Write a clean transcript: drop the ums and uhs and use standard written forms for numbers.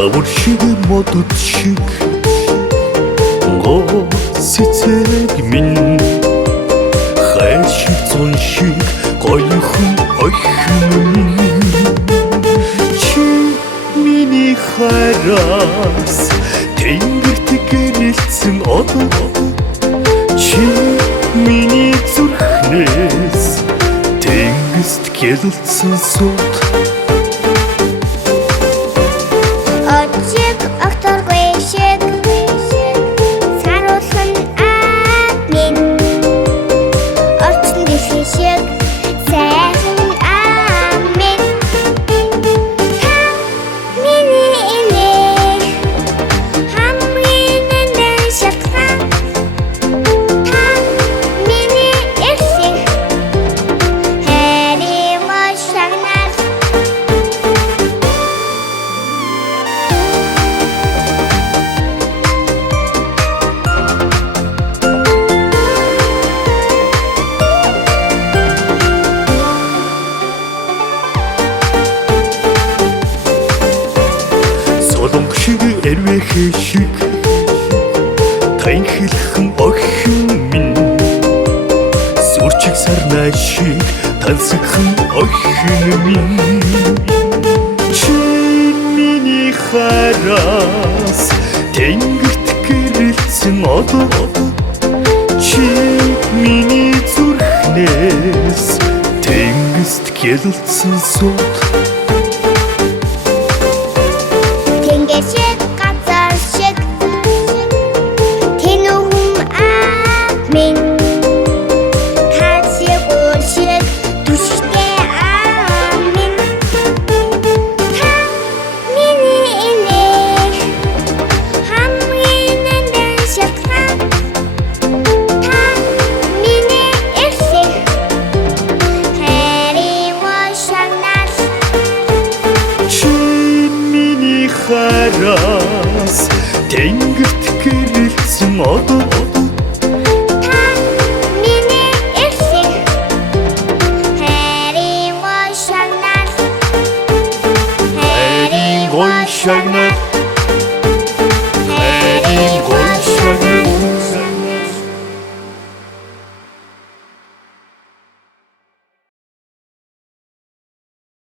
Хавар шиг модод шиг гоо цэцэг минь хай шиг зун шиг гоёхон охин минь чи миний хараас тэнгэрт гэрэлцэн одоо чи миний зүрхнээс тэнгист гялалцсан сууд эрвэхэ шиг танхилхан охин минь сүрчиг сарнай шиг тансагхан охин минь чи миний хараас тэнгэрт гэрэлцэн одоо чи миний зүрхнээс тэнгист гялалцсан сууд